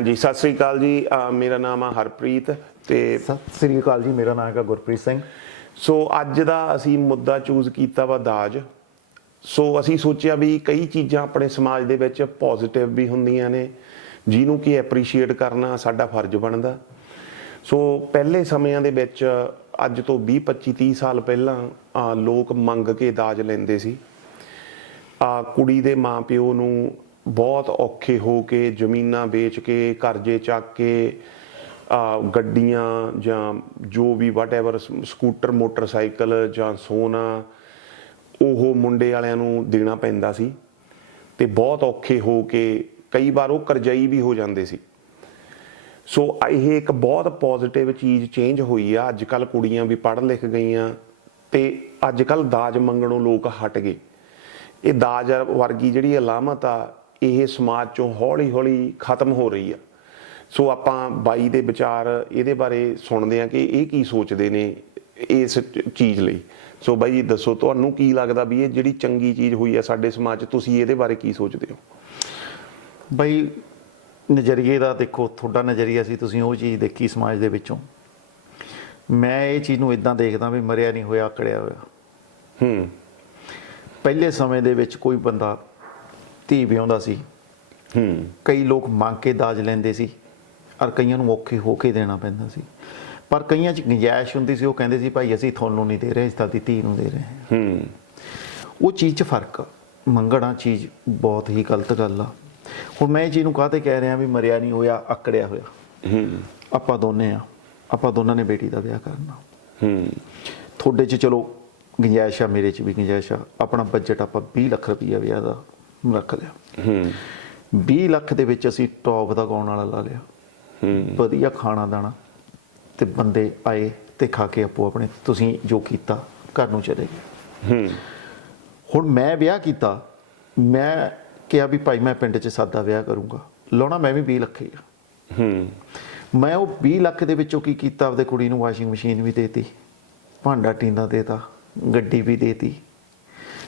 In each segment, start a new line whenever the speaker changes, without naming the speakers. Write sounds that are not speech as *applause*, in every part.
ਹਾਂਜੀ ਸਤਿ ਸ੍ਰੀ ਅਕਾਲ ਜੀ। ਮੇਰਾ ਨਾਮ ਆ ਹਰਪ੍ਰੀਤ ਤੇ
ਸਤਿ ਸ੍ਰੀ ਅਕਾਲ ਜੀ ਮੇਰਾ ਨਾਮ ਹੈਗਾ ਗੁਰਪ੍ਰੀਤ ਸਿੰਘ।
ਸੋ ਅੱਜ ਦਾ ਅਸੀਂ ਮੁੱਦਾ ਚੂਜ਼ ਕੀਤਾ ਵਾ ਦਾਜ। ਸੋ ਅਸੀਂ ਸੋਚਿਆ ਵੀ ਕਈ ਚੀਜ਼ਾਂ ਆਪਣੇ ਸਮਾਜ ਦੇ ਵਿੱਚ ਪੋਜ਼ਿਟਿਵ ਵੀ ਹੁੰਦੀਆਂ ਨੇ ਜਿਹਨੂੰ ਕਿ ਐਪਰੀਸ਼ੀਏਟ ਕਰਨਾ ਸਾਡਾ ਫਰਜ਼ ਬਣਦਾ। ਸੋ ਪਹਿਲੇ ਸਮਿਆਂ ਦੇ ਵਿੱਚ ਅੱਜ ਤੋਂ 20 25 30 ਸਾਲ ਪਹਿਲਾਂ ਲੋਕ ਮੰਗ ਕੇ ਦਾਜ ਲੈਂਦੇ ਸੀ। ਆ ਕੁੜੀ ਦੇ ਮਾਪਿਓ ਨੂੰ ਬਹੁਤ ਔਖੇ ਹੋ ਕੇ ਜ਼ਮੀਨਾਂ ਵੇਚ ਕੇ, ਕਰਜ਼ੇ ਚੱਕ ਕੇ ਗੱਡੀਆਂ ਜਾਂ ਜੋ ਵੀ ਵਾਟਐਵਰ ਸਕੂਟਰ ਮੋਟਰਸਾਈਕਲ ਜਾਂ ਸੋਨਾ, ਉਹ ਮੁੰਡੇ ਵਾਲਿਆਂ ਨੂੰ ਦੇਣਾ ਪੈਂਦਾ ਸੀ। ਤੇ ਬਹੁਤ ਔਖੇ ਹੋ ਕੇ ਕਈ ਵਾਰ ਉਹ ਕਰਜ਼ਾਈ ਵੀ ਹੋ ਜਾਂਦੇ ਸੀ। ਸੋ ਇਹ ਇੱਕ ਬਹੁਤ ਪੋਜ਼ਿਟਿਵ ਚੀਜ਼ ਚੇਂਜ ਹੋਈ ਆ। ਅੱਜ ਕੱਲ ਕੁੜੀਆਂ ਵੀ ਪੜ੍ਹ ਲਿਖ ਗਈਆਂ ਤੇ ਅੱਜ ਕੱਲ ਦਾਜ ਮੰਗਣੋਂ ਲੋਕ ਹਟ ਗਏ। ਇਹ ਦਾਜ ਵਰਗੀ ਜਿਹੜੀ ਅਲਾਮਤ ਆ ਇਹ ਸਮਾਜ ਚੋਂ ਹੌਲੀ ਹੌਲੀ ਖਤਮ ਹੋ ਰਹੀ ਆ। ਸੋ ਆਪਾਂ ਬਾਈ ਦੇ ਵਿਚਾਰ ਇਹਦੇ ਬਾਰੇ ਸੁਣਦੇ ਆ ਕਿ ਇਹ ਕੀ ਸੋਚਦੇ ਨੇ ਇਸ ਚੀਜ਼ ਲਈ। ਸੋ ਬਾਈ ਜੀ ਦੱਸੋ ਤੁਹਾਨੂੰ ਕੀ ਲੱਗਦਾ ਵੀ ਇਹ ਜਿਹੜੀ ਚੰਗੀ ਚੀਜ਼ ਹੋਈ ਆ ਸਾਡੇ ਸਮਾਜ 'ਚ ਤੁਸੀਂ ਇਹਦੇ ਬਾਰੇ ਕੀ ਸੋਚਦੇ ਹੋ?
ਬਈ ਨਜ਼ਰੀਏ ਦਾ ਦੇਖੋ ਤੁਹਾਡਾ ਨਜ਼ਰੀਆ ਸੀ ਤੁਸੀਂ ਉਹ ਚੀਜ਼ ਦੇਖੀ ਸਮਾਜ ਦੇ ਵਿੱਚੋਂ। ਮੈਂ ਇਹ ਚੀਜ਼ ਨੂੰ ਇਦਾਂ ਦੇਖਦਾ ਵੀ ਮਰਿਆ ਨਹੀਂ ਹੋਇਆ ਅਕੜਿਆ ਹੋਇਆ।
ਹੂੰ।
ਪਹਿਲੇ ਸਮੇਂ ਦੇ ਵਿੱਚ ਕੋਈ ਬੰਦਾ ਧੀ ਵਿਆਉਂਦਾ ਸੀ।
ਹੂੰ।
ਕਈ ਲੋਕ ਮੰਗ ਕੇ ਦਾਜ ਲੈਂਦੇ ਸੀ ਔਰ ਕਈਆਂ ਨੂੰ ਔਖੇ ਹੋ ਕੇ ਦੇਣਾ ਪੈਂਦਾ ਸੀ। ਪਰ ਕਈਆਂ 'ਚ ਗੁੰਜਾਇਸ਼ ਹੁੰਦੀ ਸੀ ਉਹ ਕਹਿੰਦੇ ਸੀ ਭਾਈ ਅਸੀਂ ਤੁਹਾਨੂੰ ਨਹੀਂ ਦੇ ਰਹੇ ਤਾਂ ਦੀ ਧੀ ਨੂੰ ਦੇ ਰਹੇ ਹਾਂ।
ਹੂੰ।
ਉਹ ਚੀਜ਼ 'ਚ ਫ਼ਰਕ। ਮੰਗਣਾ ਚੀਜ਼ ਬਹੁਤ ਹੀ ਗਲਤ ਗੱਲ ਆ। ਹੁਣ ਮੈਂ ਇਹ ਚੀਜ਼ ਨੂੰ ਕਾਹਤੇ ਕਹਿ ਰਿਹਾ ਵੀ ਮਰਿਆ ਨਹੀਂ ਹੋਇਆ ਅਕੜਿਆ ਹੋਇਆ।
ਹੂੰ।
ਆਪਾਂ ਦੋਨੇ ਆ ਆਪਾਂ ਦੋਨਾਂ ਨੇ ਬੇਟੀ ਦਾ ਵਿਆਹ ਕਰਨਾ।
ਹੂੰ।
ਤੁਹਾਡੇ 'ਚ ਚਲੋ ਗੁੰਜਾਇਸ਼ ਆ ਮੇਰੇ 'ਚ ਵੀ ਗੁੰਜਾਇਸ਼ ਆ। ਆਪਣਾ ਬਜਟ ਆਪਾਂ 20 ਲੱਖ ਰੁਪਈਆ ਵਿਆਹ ਦਾ ਰੱਖ ਲਿਆ
ਹੂੰ
20 ਲੱਖ ਦੇ ਵਿੱਚ ਅਸੀਂ ਟੌਪ ਦਾ ਗਾਉਣ ਵਾਲਾ ਲਾ ਲਿਆ।
ਹੂੰ
ਵਧੀਆ ਖਾਣਾ ਦਾਣਾ ਤੇ ਬੰਦੇ ਆਏ ਤੇ ਖਾ ਕੇ ਆਪੋ ਆਪਣੇ, ਤੁਸੀਂ ਜੋ ਕੀਤਾ ਘਰ ਨੂੰ ਚਲੇ ਗਏ।
ਹੂੰ
ਹੁਣ ਮੈਂ ਵਿਆਹ ਕੀਤਾ, ਮੈਂ ਕਿਹਾ ਵੀ ਭਾਈ ਮੈਂ ਪਿੰਡ 'ਚ ਸਾਦਾ ਵਿਆਹ ਕਰੂੰਗਾ। ਲਾਉਣਾ ਮੈਂ ਵੀ 20 ਲੱਖ ਹੀ ਆ।
ਹੂੰ
ਮੈਂ ਉਹ 20 ਲੱਖ ਦੇ ਵਿੱਚੋਂ ਕੀ ਕੀਤਾ? ਆਪਦੇ ਕੁੜੀ ਨੂੰ ਵਾਸ਼ਿੰਗ ਮਸ਼ੀਨ ਵੀ ਦੇਤੀ, ਭਾਂਡਾ ਟੀਂਦਾ ਦੇਤਾ, ਗੱਡੀ ਵੀ ਦੇਤੀ।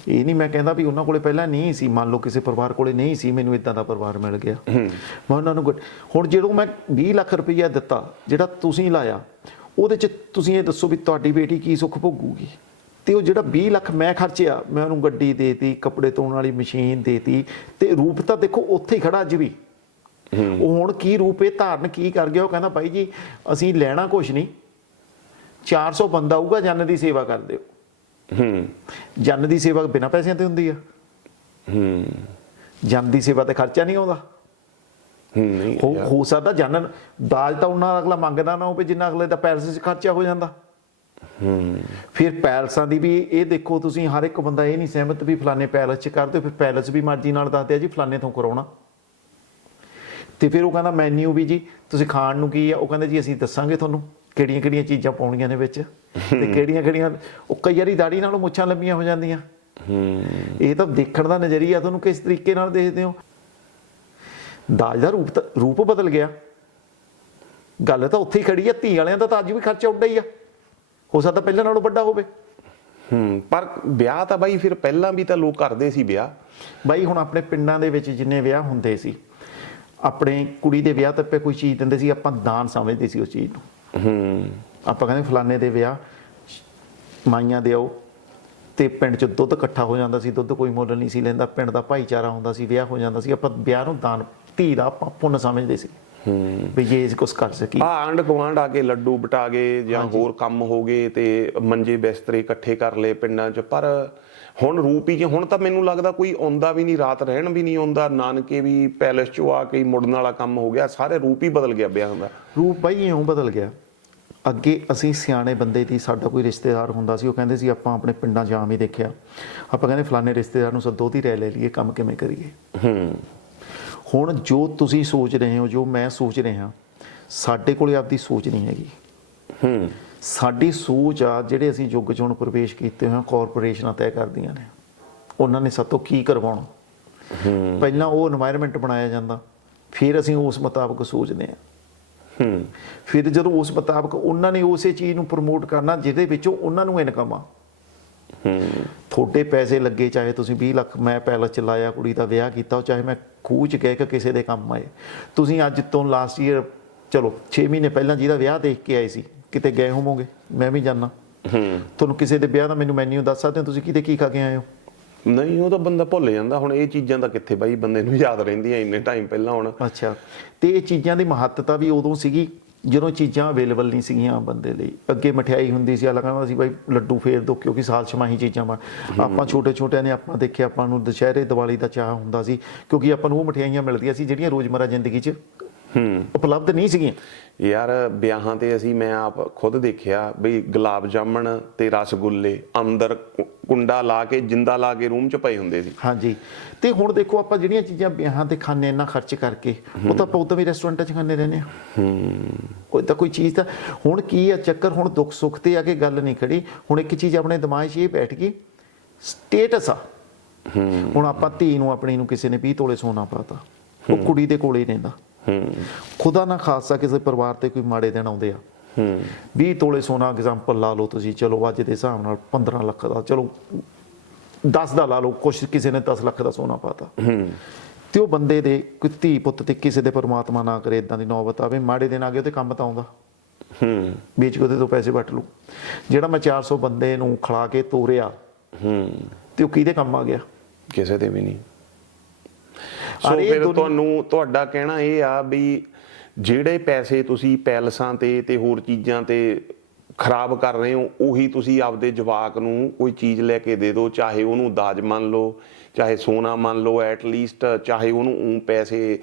ਇਹ ਨਹੀਂ ਮੈਂ ਕਹਿੰਦਾ ਵੀ ਉਹਨਾਂ ਕੋਲੇ ਪਹਿਲਾਂ ਨਹੀਂ ਸੀ ਮੰਨ ਲਓ ਕਿਸੇ ਪਰਿਵਾਰ ਕੋਲੇ ਨਹੀਂ ਸੀ ਮੈਨੂੰ ਇਦਾਂ ਦਾ ਪਰਿਵਾਰ ਮਿਲ ਗਿਆ। ਮੈਂ ਉਹਨਾਂ ਨੂੰ ਹੁਣ ਜਦੋਂ ਮੈਂ 20 ਲੱਖ ਰੁਪਈਆ ਦਿੱਤਾ ਜਿਹੜਾ ਤੁਸੀਂ ਲਾਇਆ ਉਹਦੇ ਚ ਤੁਸੀਂ ਇਹ ਦੱਸੋ ਵੀ ਤੁਹਾਡੀ ਬੇਟੀ ਕੀ ਸੁੱਖ ਭੋਗੂਗੀ? ਤੇ ਉਹ ਜਿਹੜਾ 20 ਲੱਖ ਮੈਂ ਖਰਚਿਆ ਮੈਂ ਉਹਨੂੰ ਗੱਡੀ ਦੇਤੀ ਕੱਪੜੇ ਧੋਣ ਵਾਲੀ ਮਸ਼ੀਨ ਦੇਤੀ ਤੇ ਰੂਪ ਤਾਂ ਦੇਖੋ ਉੱਥੇ ਹੀ ਖੜਾ ਅੱਜ ਵੀ। ਉਹ ਹੁਣ ਕੀ ਰੂਪ ਇਹ ਧਾਰਨ ਕੀ ਕਰ ਗਿਆ ਉਹ ਕਹਿੰਦਾ ਭਾਈ ਜੀ ਅਸੀਂ ਲੈਣਾ ਕੁਛ ਨਹੀਂ। 400 ਬੰਦਾ ਆਊਗਾ ਜਨ ਦੀ ਸੇਵਾ ਕਰ ਦਿਓ
ਹੂੰ।
ਜਨ ਦੀ ਸੇਵਾ ਬਿਨਾਂ ਪੈਸਿਆਂ ਤੇ ਹੁੰਦੀ ਆ।
ਹੂੰ।
ਜਨ ਦੀ ਸੇਵਾ ਤੇ ਖਰਚਾ ਨਹੀਂ ਆਉਂਦਾ।
ਹੂੰ ਨਹੀਂ
ਹੋ ਸਕਦਾ ਜਨ ਦਾਜ ਤਾਂ ਉਹਨਾਂ ਅਗਲਾ ਮੰਗਦਾ ਨਾ ਹੋਵੇ ਜਿੰਨਾ ਅਗਲੇ ਦਾ ਪੈਲਸ 'ਚ ਖਰਚਾ ਹੋ ਜਾਂਦਾ।
ਹੂੰ।
ਫਿਰ ਪੈਲਸਾਂ ਦੀ ਵੀ ਇਹ ਦੇਖੋ ਤੁਸੀਂ ਹਰ ਇੱਕ ਬੰਦਾ ਇਹ ਨਹੀਂ ਸਹਿਮਤ ਵੀ ਫਲਾਣੇ ਪੈਲਸ 'ਚ ਕਰ ਦਿਓ ਫਿਰ ਪੈਲਸ ਵੀ ਮਰਜ਼ੀ ਨਾਲ ਦੱਸਦੇ ਆ ਜੀ ਫਲਾਣੇ ਤੋਂ ਕਰਾਉਣਾ। ਤੇ ਫਿਰ ਉਹ ਕਹਿੰਦਾ ਮੈਨੂ ਵੀ ਜੀ ਤੁਸੀਂ ਖਾਣ ਨੂੰ ਕੀ ਆ? ਉਹ ਕਹਿੰਦਾ ਜੀ ਅਸੀਂ ਦੱਸਾਂਗੇ ਤੁਹਾਨੂੰ। ਕਿਹੜੀਆਂ ਕਿਹੜੀਆਂ ਚੀਜ਼ਾਂ ਪਾਉਣੀਆਂ ਨੇ ਵਿੱਚ? ਤੇ ਕਿਹੜੀਆਂ ਕਿਹੜੀਆਂ ਉਹ ਕਈ ਵਾਰੀ ਦਾੜੀ ਨਾਲੋਂ ਮੁੱਛਾਂ ਲੰਮੀਆਂ ਹੋ ਜਾਂਦੀਆਂ।
ਹੂੰ।
ਇਹ ਤਾਂ ਦੇਖਣ ਦਾ ਨਜ਼ਰੀਆ ਤੁਹਾਨੂੰ ਕਿਸ ਤਰੀਕੇ ਨਾਲ ਦੇਖਦੇ ਹੋ? ਦਾਜ ਦਾ ਰੂਪ ਰੂਪ ਬਦਲ ਗਿਆ। ਗੱਲ ਤਾਂ ਉੱਥੇ ਹੀ ਖੜੀ ਆ ਧੀ ਵਾਲਿਆਂ ਦਾ ਤਾਂ ਅੱਜ ਵੀ ਖਰਚਾ ਉੱਡਾ ਹੀ ਆ। ਹੋ ਸਕਦਾ ਪਹਿਲਾਂ ਨਾਲੋਂ ਵੱਡਾ ਹੋਵੇ।
ਹੂੰ ਪਰ ਵਿਆਹ ਤਾਂ ਬਾਈ ਫਿਰ ਪਹਿਲਾਂ ਵੀ ਤਾਂ ਲੋਕ ਕਰਦੇ ਸੀ ਵਿਆਹ।
ਬਾਈ ਹੁਣ ਆਪਣੇ ਪਿੰਡਾਂ ਦੇ ਵਿੱਚ ਜਿੰਨੇ ਵਿਆਹ ਹੁੰਦੇ ਸੀ ਆਪਣੇ ਕੁੜੀ ਦੇ ਵਿਆਹ ਤੇ ਕੋਈ ਚੀਜ਼ ਦਿੰਦੇ ਸੀ ਆਪਾਂ ਦਾਨ ਸਮਝਦੇ ਸੀ ਉਸ ਚੀਜ਼ ਨੂੰ।
ਹੂੰ
ਆਪਾਂ ਕਹਿੰਦੇ ਫਲਾਣੇ ਦੇ ਵਿਆਹ, ਮਾਈਆਂ ਦੇ ਆਓ, ਤੇ ਪਿੰਡ 'ਚ ਦੁੱਧ ਇਕੱਠਾ ਹੋ ਜਾਂਦਾ ਸੀ, ਦੁੱਧ ਕੋਈ ਮੁੱਲ ਨਹੀਂ ਸੀ ਲੈਂਦਾ, ਪਿੰਡ ਦਾ ਭਾਈਚਾਰਾ ਹੁੰਦਾ ਸੀ, ਵਿਆਹ ਹੋ ਜਾਂਦਾ ਸੀ, ਆਪਾਂ ਵਿਆਹ ਨੂੰ ਦਾਨ, ਧੀ ਦਾ ਆਪਾਂ ਪੁੰਨ ਸਮਝਦੇ ਸੀ। ਵੀ ਇਹ ਕੁਛ ਕਰ ਸਕੀ
ਆ ਆਂਡ ਗਵਾਂਡ ਆ ਕੇ ਲੱਡੂ ਬਟਾ ਗਏ ਜਾਂ ਹੋਰ ਕੰਮ ਹੋ ਗਏ ਤੇ ਮੰਜੇ ਬਿਸਤਰੇ ਇਕੱਠੇ ਕਰ ਲਏ ਪਿੰਡਾਂ 'ਚ। ਪਰ ਹੁਣ ਰੂਪ ਹੀ ਹੁਣ ਤਾਂ ਮੈਨੂੰ ਲੱਗਦਾ ਕੋਈ ਆਉਂਦਾ ਵੀ ਨਹੀਂ ਰਾਤ ਰਹਿਣ ਵੀ ਨਹੀਂ ਆਉਂਦਾ ਨਾਨਕੇ ਵੀ ਪੈਲਸ 'ਚੋਂ ਆ ਕੇ ਮੁੜਨ ਵਾਲਾ ਕੰਮ ਹੋ ਗਿਆ ਸਾਰੇ ਰੂਪ ਹੀ ਬਦਲ ਗਿਆ ਵਿਆਹਾਂ ਦਾ।
ਰੂਪ ਬਾਈ ਇਉਂ ਬਦਲ ਗਿਆ। ਅੱਗੇ ਅਸੀਂ ਸਿਆਣੇ ਬੰਦੇ ਦੀ ਸਾਡਾ ਕੋਈ ਰਿਸ਼ਤੇਦਾਰ ਹੁੰਦਾ ਸੀ ਉਹ ਕਹਿੰਦੇ ਸੀ ਆਪਾਂ ਆਪਣੇ ਪਿੰਡਾਂ ਜਾਮ ਹੀ ਦੇਖਿਆ। ਆਪਾਂ ਕਹਿੰਦੇ ਫਲਾਣੇ ਰਿਸ਼ਤੇਦਾਰ ਨੂੰ ਸੱਦੋ ਦੀ ਰਹਿ ਲੈ ਲਈਏ ਕੰਮ ਕਿਵੇਂ ਕਰੀਏ।
ਹੂੰ।
ਹੁਣ ਜੋ ਤੁਸੀਂ ਸੋਚ ਰਹੇ ਹੋ ਜੋ ਮੈਂ ਸੋਚ ਰਿਹਾ ਸਾਡੇ ਕੋਲੇ ਆਪਦੀ ਸੋਚ ਨਹੀਂ ਹੈਗੀ।
ਹੂੰ।
ਸਾਡੀ ਸੋਚ ਆ ਜਿਹੜੇ ਅਸੀਂ ਯੁੱਗ ਚੋਂ ਪ੍ਰਵੇਸ਼ ਕੀਤੇ ਹੋਏ ਆ ਕਾਰਪੋਰੇਸ਼ਨਾਂ ਤੈਅ ਕਰਦੀਆਂ ਨੇ। ਉਹਨਾਂ ਨੇ ਸਾਤੋਂ ਕੀ ਕਰਵਾਉਣਾ? ਹੂੰ। ਪਹਿਲਾਂ ਉਹ এনवायरमेंट ਬਣਾਇਆ ਜਾਂਦਾ ਫਿਰ ਅਸੀਂ ਉਸ ਮੁਤਾਬਕ ਸੋਚਦੇ ਹਾਂ।
ਹੂੰ।
ਫਿਰ ਜਦੋਂ ਉਸ ਮੁਤਾਬਕ ਉਹਨਾਂ ਨੇ ਉਸੇ ਚੀਜ਼ ਨੂੰ ਪ੍ਰਮੋਟ ਕਰਨਾ ਜਿਹਦੇ ਵਿੱਚੋਂ ਉਹਨਾਂ ਨੂੰ ਇਨਕਮ ਆ।
ਹੂੰ
ਤੁਹਾਡੇ ਪੈਸੇ ਲੱਗੇ ਚਾਹੇ ਤੁਸੀਂ 20 ਲੱਖ ਮੈਂ ਪੈਲਸ ਚ ਲਾਇਆ ਕੁੜੀ ਦਾ ਵਿਆਹ ਕੀਤਾ ਉਹ ਚਾਹੇ ਮੈਂ ਖੂਹ ਚ ਗਏ ਕਿ ਕਿਸੇ ਦੇ ਕੰਮ ਆਏ। ਤੁਸੀਂ ਅੱਜ ਤੋਂ ਲਾਸਟ ਈਅਰ ਚਲੋ 6 ਮਹੀਨੇ ਪਹਿਲਾਂ ਜਿਹਦਾ ਵਿਆਹ ਦੇਖ ਕੇ ਆਏ ਸੀ ਕਿਤੇ ਗਏ ਹੋਵੋਗੇ? ਮੈਂ ਵੀ ਜਾਣਾ
ਹੂੰ
ਤੁਹਾਨੂੰ ਕਿਸੇ ਦੇ ਵਿਆਹ ਦਾ ਮੈਨੂੰ ਮੈਨੂ ਦੱਸ ਸਕਦੇ ਹੋ? ਤੁਸੀਂ ਕਿਤੇ ਕੀ ਖਾ ਕੇ ਆਏ ਹੋ?
ਨਹੀਂ ਉਹ ਤਾਂ ਬੰਦਾ ਭੁੱਲ ਜਾਂਦਾ। ਹੁਣ ਇਹ ਚੀਜ਼ਾਂ ਤਾਂ ਕਿੱਥੇ ਬਾਈ? ਬੰਦੇ ਨੂੰ ਯਾਦ ਰਹਿੰਦੀਆਂ ਇੰਨੇ ਟਾਈਮ ਪਹਿਲਾਂ ਹੁਣ।
ਅੱਛਾ। ਤੇ ਇਹ ਚੀਜ਼ਾਂ ਦੀ ਮਹੱਤਤਾ ਵੀ ਉਦੋਂ ਸੀਗੀ ਜਦੋਂ ਚੀਜ਼ਾਂ ਅਵੇਲੇਬਲ ਨਹੀਂ ਸੀਗੀਆਂ ਬੰਦੇ ਲਈ। ਅੱਗੇ ਮਠਿਆਈ ਹੁੰਦੀ ਸੀ ਅਲੱਗ ਕਹਿੰਦਾ ਸੀ ਬਾਈ ਲੱਡੂ ਫੇਰ ਦੋ ਕਿਉਂਕਿ ਸਾਲ ਛਮਾਹੀ ਚੀਜ਼ਾਂ ਬਣ ਆਪਾਂ ਛੋਟੇ ਛੋਟਿਆਂ ਨੇ ਆਪਾਂ ਦੇਖਿਆ ਆਪਾਂ ਨੂੰ ਦੁਸ਼ਹਿਰੇ ਦੀਵਾਲੀ ਦਾ ਚਾਹ ਹੁੰਦਾ ਸੀ ਕਿਉਂਕਿ ਆਪਾਂ ਨੂੰ ਉਹ ਮਠਿਆਈਆਂ ਮਿਲਦੀਆਂ ਸੀ ਜਿਹੜੀਆਂ ਰੋਜ਼ਮਰਾ ਜ਼ਿੰਦਗੀ 'ਚ ਉਪਲਬਧ ਨਹੀਂ ਸੀਗੀਆਂ?
ਯਾਰ ਵਿਆਹਾਂ ਤੇ ਅਸੀਂ ਮੈਂ ਆਪ ਖੁਦ ਦੇਖਿਆ ਬਈ ਗੁਲਾਬ ਜਾਮਣ ਤੇ ਰਸਗੁੱਲੇ ਅੰਦਰ ਕੁੰਡਾ ਲਾ ਕੇ ਜਿੰਦਾ ਲਾ ਕੇ ਰੂਮ 'ਚ ਪਏ ਹੁੰਦੇ ਸੀ।
ਹਾਂਜੀ। ਤੇ ਹੁਣ ਦੇਖੋ ਆਪਾਂ ਜਿਹੜੀਆਂ ਚੀਜ਼ਾਂ ਵਿਆਹਾਂ ਤੇ ਖਾਣੇ ਇੰਨਾ ਖਰਚ ਕਰਕੇ ਉਹ ਤਾਂ ਆਪਾਂ ਉਦੋਂ ਵੀ ਰੈਸਟੋਰੈਂਟਾਂ 'ਚ ਖਾਣੇ ਰਹਿੰਦੇ ਆ ਕੋਈ ਤਾਂ ਕੋਈ ਚੀਜ਼ ਤਾਂ ਹੁਣ ਕੀ ਆ ਚੱਕਰ ਹੁਣ ਦੁੱਖ ਸੁੱਖ ਤੇ ਆ ਕੇ ਗੱਲ ਨਹੀਂ ਖੜੀ। ਹੁਣ ਇੱਕ ਚੀਜ਼ ਆਪਣੇ ਦਿਮਾਗ 'ਚ ਇਹ ਬੈਠ ਗਈ ਸਟੇਟਸ ਆ। ਹੁਣ ਆਪਾਂ ਧੀ ਨੂੰ ਆਪਣੀ ਨੂੰ ਕਿਸੇ ਨੇ 20 ਤੋਲੇ ਸੋਨਾ ਪਾਤਾ ਉਹ ਕੁੜੀ ਦੇ ਕੋਲੇ ਹੀ ਰਹਿੰਦਾ।
ਹੂੰ
ਖੁਦਾ ਨਾ ਖਾਸਾ ਕਿਸੇ ਪਰਿਵਾਰ ਤੇ ਕੋਈ ਮਾੜੇ ਦਿਨ ਆਉਂਦੇ ਆ। 20 ਤੋਲੇ ਸੋਨਾ ਐਗਜ਼ਾਮਪਲ ਲਾ ਲਓ ਤੁਸੀਂ, ਚਲੋ ਅੱਜ ਦੇ ਹਿਸਾਬ ਨਾਲ 15 ਲੱਖ ਦਾ, ਚਲੋ 10 ਦਾ ਲਾ ਲਓ, ਕੁਛ ਕਿਸੇ ਨੇ 10 ਲੱਖ ਦਾ ਸੋਨਾ ਪਾਤਾ। ਤੇ ਉਹ ਬੰਦੇ ਦੇ ਕੋਈ ਧੀ ਪੁੱਤ ਤੇ ਕਿਸੇ ਦੇ ਪਰਮਾਤਮਾ ਨਾ ਕਰੇ ਇਦਾਂ ਦੀ ਨੌਬਤ ਆਵੇ, ਮਾੜੇ ਦਿਨ ਆ ਗਏ, ਉਹਦੇ ਕੰਮ ਤਾਂ ਆਉਂਦਾ।
ਹੂੰ
ਵੇਚ ਕੇ ਉਹਦੇ ਤੋਂ ਪੈਸੇ ਵੱਟ ਲੂ ਜਿਹੜਾ ਮੈਂ 400 ਬੰਦੇ ਨੂੰ ਖਿਲਾ ਕੇ ਤੋਰਿਆ
ਹੂੰ
ਤੇ ਉਹ ਕਿਹਦੇ ਕੰਮ ਆ ਗਿਆ?
ਕਿਸੇ ਦੇ ਵੀ ਨਹੀਂ। ਸੋ ਫਿਰ ਤੁਹਾਨੂੰ ਤੁਹਾਡਾ ਕਹਿਣਾ ਇਹ ਆ ਵੀ ਜਿਹੜੇ ਪੈਸੇ ਤੁਸੀਂ ਪੈਲਸਾਂ ਤੇ ਤੇ ਹੋਰ ਚੀਜ਼ਾਂ ਤੇ ਖਰਾਬ ਕਰ ਰਹੇ ਹੋ ਉਹੀ ਤੁਸੀਂ ਆਪਦੇ ਜਵਾਕ ਨੂੰ ਕੋਈ ਚੀਜ਼ ਲੈ ਕੇ ਦੇ ਦਿਓ ਚਾਹੇ ਉਹਨੂੰ ਦਾਜ ਮੰਨ ਲਓ ਚਾਹੇ ਸੋਨਾ ਮੰਨ ਲਓ ਐਟ ਲੀਸਟ ਚਾਹੇ ਉਹਨੂੰ ਪੈਸੇ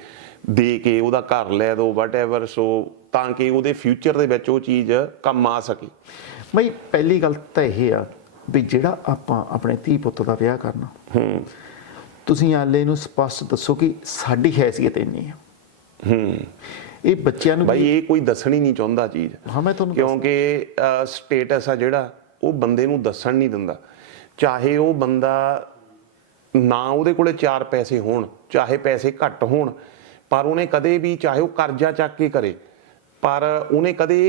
ਦੇ ਕੇ ਉਹਦਾ ਘਰ ਲੈ ਦਿਓ ਵਟਐਵਰ ਸੋ ਤਾਂ ਕਿ ਉਹਦੇ ਫਿਊਚਰ ਦੇ ਵਿੱਚ ਉਹ ਚੀਜ਼ ਕੰਮ ਆ ਸਕੇ।
ਬਈ ਪਹਿਲੀ ਗੱਲ ਤਾਂ ਇਹ ਆ ਵੀ ਜਿਹੜਾ ਆਪਾਂ ਆਪਣੇ ਧੀ ਪੁੱਤ ਦਾ ਵਿਆਹ ਕਰਨਾ
ਹੂੰ।
ਤੁਸੀਂ ਆਲੇ ਨੂੰ ਸਪਸ਼ਟ ਦੱਸੋ ਕਿ ਸਾਡੀ ਹੈਸੀਅਤ ਇੰਨੀ ਆ।
ਹੂੰ।
ਇਹ ਬੱਚਿਆਂ ਨੂੰ ਵੀ
ਇਹ ਕੋਈ ਦੱਸਣੀ ਨਹੀਂ ਚਾਹੁੰਦਾ ਚੀਜ਼।
ਹਾਂ ਮੈਂ ਤੁਹਾਨੂੰ
ਕਿਉਂਕਿ ਸਟੇਟਸ ਆ ਜਿਹੜਾ ਉਹ ਬੰਦੇ ਨੂੰ ਦੱਸਣ ਨਹੀਂ ਦਿੰਦਾ। ਚਾਹੇ ਉਹ ਬੰਦਾ ਨਾ ਉਹਦੇ ਕੋਲੇ ਚਾਰ ਪੈਸੇ ਹੋਣ ਚਾਹੇ ਪੈਸੇ ਘੱਟ ਹੋਣ ਪਰ ਉਹਨੇ ਕਦੇ ਵੀ ਚਾਹੇ ਉਹ ਕਰਜ਼ਾ ਚੱਕ ਕੇ ਕਰੇ ਪਰ ਉਹਨੇ ਕਦੇ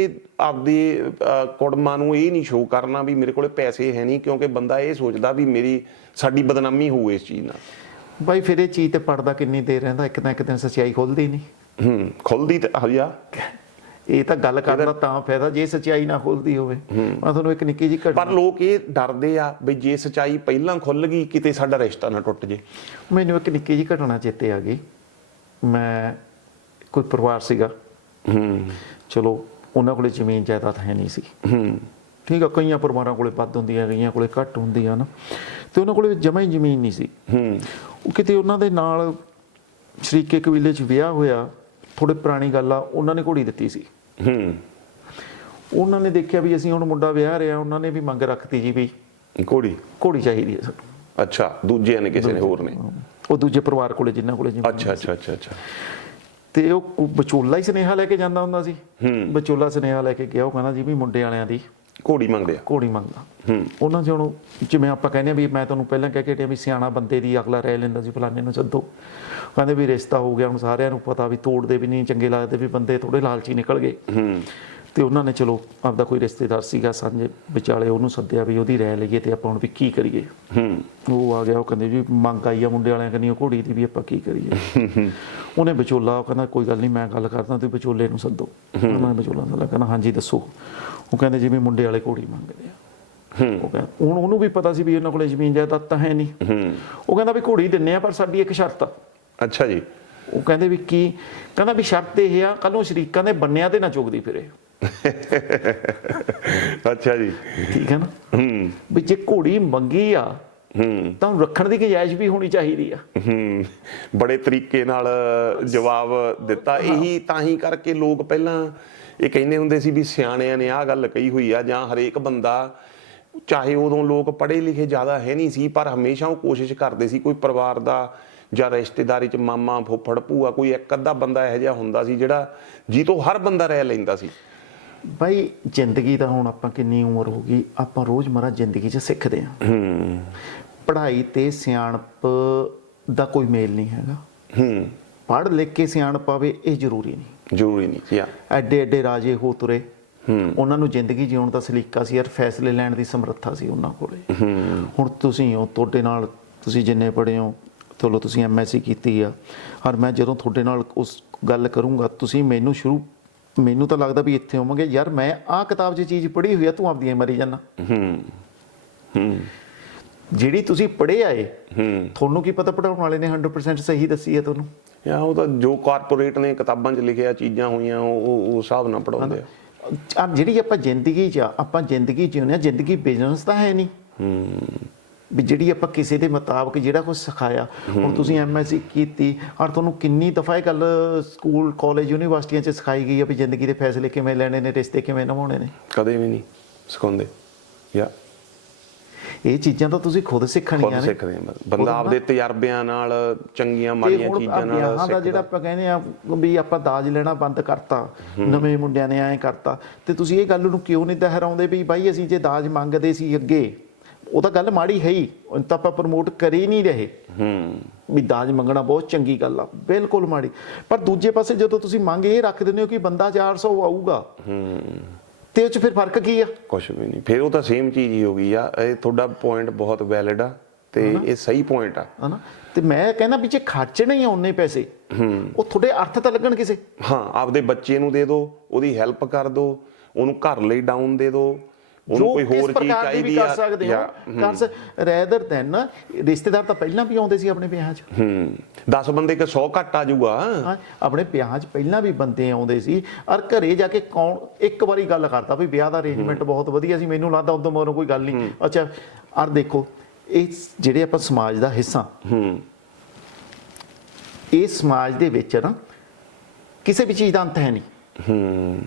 ਆਪਦੀ ਕੁੜਮਾਂ ਨੂੰ ਇਹ ਨਹੀਂ ਸ਼ੋਅ ਕਰਨਾ ਵੀ ਮੇਰੇ ਕੋਲੇ ਪੈਸੇ ਹੈ ਨਹੀਂ ਕਿਉਂਕਿ ਬੰਦਾ ਇਹ ਸੋਚਦਾ ਵੀ ਮੇਰੀ ਸਾਡੀ ਬਦਨਾਮੀ ਹੋਊ ਇਸ ਚੀਜ਼ ਨਾਲ।
ਬਾਈ ਫਿਰ ਇਹ ਚੀਜ਼ ਤੇ ਪੜਦਾ ਕਿੰਨੀ ਦੇਰ ਰਹਿੰਦਾ? ਇੱਕ ਤਾਂ ਇੱਕ ਦਿਨ ਸੱਚਾਈ ਖੁੱਲਦੀ ਨਹੀਂ।
ਹੂੰ ਖੁੱਲਦੀ ਤਾਂ ਹਜਾ
ਇਹ ਤਾਂ ਗੱਲ ਕਰਨ ਦਾ ਤਾਂ ਫਾਇਦਾ ਜੇ ਸੱਚਾਈ ਨਾ ਖੁੱਲਦੀ ਹੋਵੇ। ਮੈਂ ਤੁਹਾਨੂੰ ਇੱਕ ਨਿੱਕੀ ਜੀ
ਪਰ
ਘਟਨਾ
ਲੋਕ ਇਹ ਡਰਦੇ ਆ ਵੀ ਜੇ ਸਚਾਈ ਪਹਿਲਾਂ ਖੁੱਲ ਗਈ ਕਿਤੇ ਸਾਡਾ ਰਿਸ਼ਤਾ ਨਾ ਟੁੱਟ ਜੇ।
ਮੈਨੂੰ ਇੱਕ ਨਿੱਕੀ ਜੀ ਘਟਨਾ ਚੇਤੇ ਆ ਗਈ। ਮੈਂ ਕੋਈ ਪਰਿਵਾਰ ਸੀਗਾ।
ਹੂੰ।
ਚਲੋ ਉਹਨਾਂ ਕੋਲੇ ਜ਼ਮੀਨ ਜਾਇਦਾਦ ਹੈ ਨਹੀਂ ਸੀ।
ਹੂੰ।
ਠੀਕ ਆ ਕਈਆਂ ਪਰਿਵਾਰਾਂ ਕੋਲੇ ਵੱਧ ਹੁੰਦੀਆਂ ਕਈਆਂ ਕੋਲੇ ਘੱਟ ਹੁੰਦੀਆਂ ਨਾ। ਤੇ ਉਹਨਾਂ ਕੋਲੇ ਜਮਾ ਹੀ ਜ਼ਮੀਨ ਨਹੀਂ ਸੀ।
ਹੂੰ।
ਉਹ ਕਿਤੇ ਉਹਨਾਂ ਦੇ ਨਾਲ ਸ਼ਰੀਕੇ ਕਬੀਲੇ 'ਚ ਵਿਆਹ ਹੋਇਆ ਥੋੜੇ ਪੁਰਾਣੀ ਗੱਲ ਆ ਉਹਨਾਂ ਨੇ ਘੋੜੀ ਦਿੱਤੀ ਸੀ।
ਹੂੰ।
ਉਹਨਾਂ ਨੇ ਦੇਖਿਆ ਵੀ ਅਸੀਂ ਹੁਣ ਮੁੰਡਾ ਵਿਆਹ ਰਿਹਾ ਉਹਨਾਂ ਨੇ ਵੀ ਮੰਗ ਰੱਖਤੀ ਜੀ ਵੀ
ਕੋੜੀ
ਘੋੜੀ ਚਾਹੀਦੀ ਹੈ ਸਾਨੂੰ।
ਅੱਛਾ ਦੂਜਿਆਂ ਨੇ ਕਿਸੇ ਨੇ ਹੋਰ ਨੇ?
ਉਹ ਦੂਜੇ ਪਰਿਵਾਰ ਕੋਲੇ ਜਿਨ੍ਹਾਂ ਕੋਲੇ ਜ਼ਮੀਨ
ਅੱਛਾ ਅੱਛਾ ਅੱਛਾ ਅੱਛਾ।
ਤੇ ਉਹ ਵਿਚੋਲਾ ਹੀ ਸੁਨੇਹਾ ਲੈ ਕੇ ਜਾਂਦਾ ਹੁੰਦਾ ਸੀ।
ਹੂੰ।
ਵਿਚੋਲਾ ਸੁਨੇਹਾ ਲੈ ਕੇ ਗਿਆ ਉਹ ਕਹਿੰਦਾ ਜੀ ਵੀ ਮੁੰਡੇ ਵਾਲਿਆਂ ਦੀ।
ਕੋੜੀ ਮੰਗਦੇ ਆ।
ਘੋੜੀ ਮੰਗਦਾ।
ਹੂੰ।
ਉਹਨਾਂ ਹੁਣ ਜਿਵੇਂ ਆਪਾਂ ਕਹਿੰਦੇ ਆ ਵੀ ਮੈਂ ਤੁਹਾਨੂੰ ਪਹਿਲਾਂ ਕਹਿ ਕੇ ਹਟਿਆ ਵੀ ਸਿਆਣਾ ਬੰਦੇ ਦੀ ਅਗਲਾ ਰਹਿ ਲੈਂਦਾ ਸੀ ਫਲਾਣੇ ਨੂੰ ਸੱਦੋ। ਕਹਿੰਦੇ ਵੀ ਰਿਸ਼ਤਾ ਹੋ ਗਿਆ ਹੁਣ ਸਾਰਿਆਂ ਨੂੰ ਪਤਾ ਵੀ ਤੋੜਦੇ ਵੀ ਨਹੀਂ ਚੰਗੇ ਲੱਗਦੇ ਵੀ ਬੰਦੇ ਥੋੜੇ ਲਾਲਚੀ ਨਿਕਲ ਗਏ।
ਹੂੰ।
ਤੇ ਉਹਨਾਂ ਨੇ ਚਲੋ ਆਪਦਾ ਕੋਈ ਰਿਸ਼ਤੇਦਾਰ ਸੀਗਾ ਸਾਂਝੇ ਵਿਚਾਲੇ ਉਹਨੂੰ ਸੱਦਿਆ ਵੀ ਉਹਦੀ ਰਹਿ ਲਈਏ ਤੇ ਆਪਾਂ ਹੁਣ ਵੀ ਕੀ ਕਰੀਏ।
ਹੂੰ।
ਉਹ ਆ ਗਿਆ ਉਹ ਕਹਿੰਦੇ ਵੀ ਮੰਗ ਆਈ ਆ ਮੁੰਡੇ ਵਾਲਿਆਂ ਕਹਿੰਦੀ ਉਹ ਘੋੜੀ ਦੀ ਵੀ ਆਪਾਂ ਕੀ ਕਰੀਏ। *laughs* ਉਹਨੇ ਵਿਚੋਲਾ ਉਹ ਕਹਿੰਦਾ ਕੋਈ ਗੱਲ ਨਹੀਂ ਮੈਂ ਗੱਲ ਕਰਦਾ ਤੁਸੀਂ ਵਿਚੋਲੇ ਨੂੰ ਸੱਦੋ। ਉਹਨਾਂ ਨੇ ਵਿਚੋਲਾ ਸੱਦਾ ਕਹਿੰਦਾ ਹਾਂਜੀ ਦੱਸੋ। ਉਹ ਕਹਿੰਦੇ ਜਿਵੇਂ ਮੁੰਡੇ ਵਾਲੇ ਘੋੜੀ ਮੰਗਦੇ ਆ।
ਹੂੰ।
ਉਹ ਕਹਿੰਦਾ ਹੁਣ ਉਹਨੂੰ ਵੀ ਪਤਾ ਸੀ ਵੀ ਇਹਨਾਂ ਕੋਲੇ ਜ਼ਮੀਨ ਜਾਇਦਾਦ ਤਾਂ ਹੈ ਨਹੀਂ।
ਹੂੰ।
ਉਹ ਕਹਿੰਦਾ ਵੀ ਘੋੜੀ ਦਿੰਨੇ ਆ ਪਰ ਸਾਡੀ ਇੱਕ ਸ਼ਰਤ ਆ।
ਅੱਛਾ ਜੀ।
ਉਹ ਕਹਿੰਦੇ ਵੀ ਕੀ? ਕਹਿੰਦਾ ਵੀ ਸ਼ਰਤ ਇਹ ਆ ਕੱਲ ਸ਼ਰੀਕਾਂ ਦੇ ਬੰਨਿਆਂ ਤੇ ਨਾ ਚੁਗਦੀ ਫਿਰੇ।
ਅੱਛਾ ਜੀ।
ਠੀਕ ਹੈ ਨਾ?
ਹੂੰ।
ਵੀ ਜੇ ਘੋੜੀ ਮੰਗੀ ਆ
ਹੂੰ।
ਤਾਂ ਰੱਖਣ ਦੀ ਗੁੰਜਾਇਸ਼ ਵੀ ਹੋਣੀ ਚਾਹੀਦੀ ਆ।
ਹੂੰ। ਬੜੇ ਤਰੀਕੇ ਨਾਲ ਜਵਾਬ ਦਿੱਤਾ। ਇਹੀ ਤਾਂ ਹੀ ਕਰਕੇ ਲੋਕ ਪਹਿਲਾਂ ਇਹ ਕਹਿੰਦੇ ਹੁੰਦੇ ਸੀ ਵੀ ਸਿਆਣਿਆਂ ਨੇ ਆਹ ਗੱਲ ਕਹੀ ਹੋਈ ਆ ਜਾਂ ਹਰੇਕ ਬੰਦਾ ਚਾਹੇ ਉਦੋਂ ਲੋਕ ਪੜ੍ਹੇ ਲਿਖੇ ਜ਼ਿਆਦਾ ਹੈ ਨਹੀਂ ਸੀ ਪਰ ਹਮੇਸ਼ਾ ਉਹ ਕੋਸ਼ਿਸ਼ ਕਰਦੇ ਸੀ ਕੋਈ ਪਰਿਵਾਰ ਦਾ ਜਾਂ ਰਿਸ਼ਤੇਦਾਰੀ ਚ ਮਾਮਾ ਫੁੱਫੜ ਭੂਆ ਕੋਈ ਇੱਕ ਅੱਧਾ ਬੰਦਾ ਇਹੋ ਜਿਹਾ ਹੁੰਦਾ ਸੀ ਜਿਹੜਾ ਜੀ ਤੋਂ ਹਰ ਬੰਦਾ ਰਹਿ ਲੈਂਦਾ ਸੀ।
ਭਾਈ ਜ਼ਿੰਦਗੀ ਦਾ ਹੁਣ ਆਪਾਂ ਕਿੰਨੀ ਉਮਰ ਹੋ ਗਈ ਆਪਾਂ ਰੋਜ਼ਮਰਾ ਜ਼ਿੰਦਗੀ 'ਚ ਸਿੱਖਦੇ ਹੂੰ। ਪੜ੍ਹਾਈ ਤੇ ਸਿਆਣਪ ਦਾ ਕੋਈ ਮੇਲ ਨਹੀਂ ਹੈਗਾ।
ਹੂੰ।
ਪੜ੍ਹ ਲਿਖ ਕੇ ਸਿਆਣਪ ਆਵੇ ਇਹ ਜ਼ਰੂਰੀ ਨਹੀਂ।
ਜ਼ਰੂਰੀ ਨਹੀਂ ਯਾ
ਐਡੇ ਐਡੇ ਰਾਜੇ ਹੋ ਤੁਰੇ। ਉਹਨਾਂ ਨੂੰ ਜ਼ਿੰਦਗੀ ਜਿਉਣ ਦਾ ਸਲੀਕਾ ਸੀ ਯਾਰ ਫੈਸਲੇ ਲੈਣ ਦੀ ਸਮਰੱਥਾ ਸੀ ਉਹਨਾਂ ਕੋਲੇ। ਹੁਣ ਤੁਸੀਂ ਹੋ ਤੁਹਾਡੇ ਨਾਲ ਤੁਸੀਂ ਜਿੰਨੇ ਪੜ੍ਹੇ ਹੋ ਚਲੋ ਤੁਸੀਂ ਐਮਐਸਸੀ ਕੀਤੀ ਆ। ਔਰ ਮੈਂ ਜਦੋਂ ਤੁਹਾਡੇ ਨਾਲ ਉਸ ਗੱਲ ਕਰੂੰਗਾ ਤੁਸੀਂ ਮੈਨੂੰ ਸ਼ੁਰੂ ਮੈਨੂੰ ਤਾਂ ਲੱਗਦਾ ਵੀ ਇੱਥੇ ਹੋਵਾਂਗੇ ਯਾਰ ਮੈਂ ਆਹ ਕਿਤਾਬ 'ਚ ਚੀਜ਼ ਪੜ੍ਹੀ ਹੋਈ ਆ ਤੂੰ ਆਪਦੀਆਂ ਮਰੀ ਜਾਣਾ
ਹੂੰ। ਹੂੰ।
ਜਿਹੜੀ ਤੁਸੀਂ ਪੜ੍ਹੇ ਆਏ
ਹੂੰ।
ਤੁਹਾਨੂੰ ਕੀ ਪਤਾ ਪੜਾਉਣ ਵਾਲੇ ਨੇ 100% ਸਹੀ ਦੱਸੀ ਹੈ ਤੁਹਾਨੂੰ?
ਯਾ ਉਹ ਤਾਂ ਜੋ ਕਾਰਪੋਰੇਟ ਨੇ ਕਿਤਾਬਾਂ 'ਚ ਲਿਖਿਆ ਚੀਜ਼ਾਂ ਹੋਈਆਂ ਉਹ ਉਹ- ਹਿਸਾਬ ਨਾਲ ਪੜਾਉਂਦੇ ਆ।
ਆ ਜਿਹੜੀ ਆਪਾਂ ਜ਼ਿੰਦਗੀ 'ਚ ਆਪਾਂ ਜ਼ਿੰਦਗੀ ਜਿਉਂਦੇ ਆ ਜ਼ਿੰਦਗੀ ਬਿਜ਼ਨਸ ਤਾਂ ਹੈ ਨਹੀਂ।
ਹੂੰ।
ਵੀ ਜਿਹੜੀ ਆਪਾਂ ਕਿਸੇ ਦੇ ਮੁਤਾਬਕ ਜਿਹੜਾ ਕੁਝ ਸਿਖਾਇਆ ਹੁਣ ਤੁਸੀਂ ਐਮਐਸਸੀ ਕੀਤੀ ਔਰ ਤੁਹਾਨੂੰ ਕਿੰਨੀ ਦਫਾ ਇਹ ਗੱਲ ਸਕੂਲ ਕਾਲਜ ਯੂਨੀਵਰਸਿਟੀਆਂ 'ਚ ਸਿਖਾਈ ਗਈ ਆ ਵੀ ਜ਼ਿੰਦਗੀ ਦੇ ਫੈਸਲੇ ਕਿਵੇਂ ਲੈਣੇ ਨੇ ਰਿਸ਼ਤੇ ਕਿਵੇਂ ਨਿਭਾਉਣੇ ਨੇ?
ਕਦੇ ਵੀ ਨਹੀਂ ਸਿਖਾਉਂਦੇ। ਯਾ
ਇਹ ਚੀਜ਼ਾਂ ਤਾਂ ਤੁਸੀਂ ਖੁਦ ਸਿੱਖਣੀਆਂ
ਖੁਦ
ਨੇ।
ਸਿੱਖਦੇ ਆ। ਬੰਦਾ ਆਪਦੇ ਤਜਰਬਿਆਂ ਨਾਲ ਚੰਗੀਆਂ ਮਾੜੀਆਂ ਚੀਜ਼ਾਂ ਨਾਲ
ਵਿਆਹਾਂ ਦਾ
ਸਿੱਖਦਾ।
ਜਿਹੜਾ ਆਪਾਂ ਕਹਿੰਦੇ ਆ ਵੀ ਆਪਾਂ ਦਾਜ ਲੈਣਾ ਬੰਦ ਕਰਤਾ ਨਵੇਂ ਮੁੰਡਿਆਂ ਨੇ ਐਂ ਕਰਤਾ। ਤੇ ਤੁਸੀਂ ਇਹ ਗੱਲ ਨੂੰ ਕਿਉਂ ਨਹੀਂ ਦੁਹਰਾਉਂਦੇ ਵੀ ਬਾਈ ਅਸੀਂ ਜੇ ਦਾਜ ਮੰਗਦੇ ਸੀ ਅੱਗੇ ਉਹ ਤਾਂ ਗੱਲ ਮਾੜੀ ਹੈ ਹੀ। ਉਹ ਤਾਂ ਆਪਾਂ ਪ੍ਰਮੋਟ ਕਰ ਹੀ ਨਹੀਂ ਰਹੇ।
ਹੂੰ।
ਵੀ ਦਾਜ ਮੰਗਣਾ ਬਹੁਤ ਚੰਗੀ ਗੱਲ ਆ ਬਿਲਕੁਲ ਮਾੜੀ। ਪਰ ਦੂਜੇ ਪਾਸੇ ਜਦੋਂ ਤੁਸੀਂ ਮੰਗ ਇਹ ਰੱਖ ਦਿੰਦੇ ਹੋ ਕਿ ਬੰਦਾ 400 ਆਊਗਾ ਤੇ ਉਹ ਚ ਫਿਰ ਫ਼ਰਕ ਕੀ ਆ?
ਕੁਝ ਵੀ ਨਹੀਂ। ਫਿਰ ਉਹ ਤਾਂ ਸੇਮ ਚੀਜ਼ ਹੀ ਹੋ ਗਈ ਆ। ਇਹ ਤੁਹਾਡਾ ਪੁਆਇੰਟ ਬਹੁਤ ਵੈਲਿਡ ਆ ਤੇ ਇਹ ਸਹੀ ਪੁਆਇੰਟ ਆ।
ਹਨਾ? ਤੇ ਮੈਂ ਕਹਿੰਦਾ ਵੀ ਜੇ ਖਰਚਣੇ ਹੀ ਆ ਉਹਨੇ ਪੈਸੇ ਉਹ ਤੁਹਾਡੇ ਅਰਥ ਤਾਂ ਲੱਗਣ ਕਿਸੇ?
ਹਾਂ ਆਪਦੇ ਬੱਚੇ ਨੂੰ ਦੇ ਦਿਓ ਉਹਦੀ ਹੈਲਪ ਕਰ ਦਿਓ ਉਹਨੂੰ ਘਰ ਲਈ ਡਾਊਨ ਦੇ ਦਿਓ ਉਹਨੂੰ ਕੋਈ ਹੋਰ ਚੀਜ਼ ਚਾਹੀਦੀ
ਕਰ
ਆ
ਸਕਦੇ ਹੋ ਕਰ ਰੈਦਰ ਦੈਨ ਰਿਸ਼ਤੇਦਾਰ ਤਾਂ ਪਹਿਲਾਂ ਵੀ ਆਉਂਦੇ ਸੀ ਆਪਣੇ ਵਿਆਹਾਂ 'ਚ।
ਹੂੰ 10 ਬੰਦੇ ਕਿ 100 ਘੱਟ ਆ ਜਾਊਗਾ।
ਆਪਣੇ ਵਿਆਹਾਂ 'ਚ ਪਹਿਲਾਂ ਵੀ ਬੰਦੇ ਆਉਂਦੇ ਸੀ ਔਰ ਘਰੇ ਜਾ ਕੇ ਕੌਣ ਇੱਕ ਵਾਰੀ ਗੱਲ ਕਰਦਾ ਵੀ ਵਿਆਹ ਦਾ ਅਰੇਂਜਮੈਂਟ ਬਹੁਤ ਵਧੀਆ ਸੀ ਮੈਨੂੰ ਲੱਗਦਾ ਉਦੋਂ ਮੋਰੋਂ ਕੋਈ ਗੱਲ ਨਹੀਂ। ਅੱਛਾ ਔਰ ਦੇਖੋ ਇਹ ਜਿਹੜੇ ਆਪਾਂ ਸਮਾਜ ਦਾ ਹਿੱਸਾ
ਹੂੰ।
ਇਹ ਸਮਾਜ ਦੇ ਵਿੱਚ ਨਾ ਕਿਸੇ ਵੀ ਚੀਜ਼ ਦਾ ਅੰਤ ਹੈ ਨਹੀਂ।
ਹੂੰ।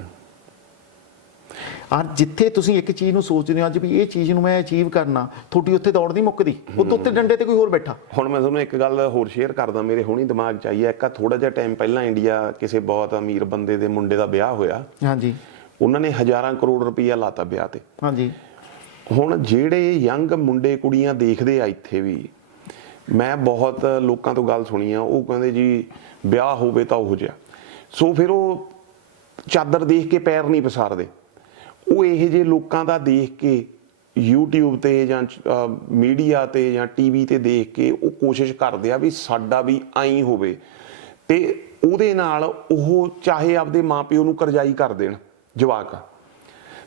ਔਰ ਜਿੱਥੇ ਤੁਸੀਂ ਇੱਕ ਚੀਜ਼ ਨੂੰ ਸੋਚਦੇ ਹੋ ਅੱਜ ਵੀ ਇਹ ਚੀਜ਼ ਨੂੰ ਮੈਂ ਅਚੀਵ ਕਰਨਾ ਤੁਹਾਡੀ ਉੱਥੇ ਦੌੜ ਨਹੀਂ ਮੁੱਕਦੀ ਉਹ ਤੋਂ ਉੱਤੇ ਡੰਡੇ ਤੇ ਕੋਈ ਹੋਰ ਬੈਠਾ।
ਹੁਣ ਮੈਂ ਤੁਹਾਨੂੰ ਇੱਕ ਗੱਲ ਹੋਰ ਸ਼ੇਅਰ ਕਰਦਾ ਮੇਰੇ ਹੁਣੀ ਦਿਮਾਗ 'ਚ ਆਈ ਹੈ ਇੱਕ ਥੋੜਾ ਜਿਹਾ ਟਾਈਮ ਪਹਿਲਾਂ ਇੰਡੀਆ ਕਿਸੇ ਬਹੁਤ ਅਮੀਰ ਬੰਦੇ ਦੇ ਮੁੰਡੇ ਦਾ ਵਿਆਹ ਹੋਇਆ।
ਹਾਂਜੀ।
ਉਹਨਾਂ ਨੇ ਹਜ਼ਾਰਾਂ ਕਰੋੜ ਰੁਪਈਆ ਲਾਤਾ ਵਿਆਹ ਤੇ।
ਹਾਂਜੀ।
ਹੁਣ ਜਿਹੜੇ ਯੰਗ ਮੁੰਡੇ ਕੁੜੀਆਂ ਦੇਖਦੇ ਆ ਇੱਥੇ ਵੀ ਮੈਂ ਬਹੁਤ ਲੋਕਾਂ ਤੋਂ ਗੱਲ ਸੁਣੀ ਆ ਉਹ ਕਹਿੰਦੇ ਜੀ ਵਿਆਹ ਹੋਵੇ ਤਾਂ ਉਹ ਜਿਹਾ। ਸੋ ਫਿਰ ਉਹ ਚਾਦਰ ਦੇਖ ਕੇ ਪੈਰ ਨਹੀਂ ਪਸਾਰਦੇ। ਉਹ ਇਹੋ ਜਿਹੇ ਲੋਕਾਂ ਦਾ ਦੇਖ ਕੇ YouTube ਤੇ ਜਾਂ ਮੀਡੀਆ ਤੇ ਜਾਂ ਟੀਵੀ ਤੇ ਦੇਖ ਕੇ ਉਹ ਕੋਸ਼ਿਸ਼ ਕਰਦੇ ਆ ਵੀ ਸਾਡਾ ਵੀ ਆਈ ਹੋਵੇ। ਤੇ ਉਹਦੇ ਨਾਲ ਉਹ ਚਾਹੇ ਆਪਦੇ ਮਾਪਿਓ ਨੂੰ ਕਰਜ਼ਾਈ ਕਰ ਦੇਣ, ਜਵਾਕ।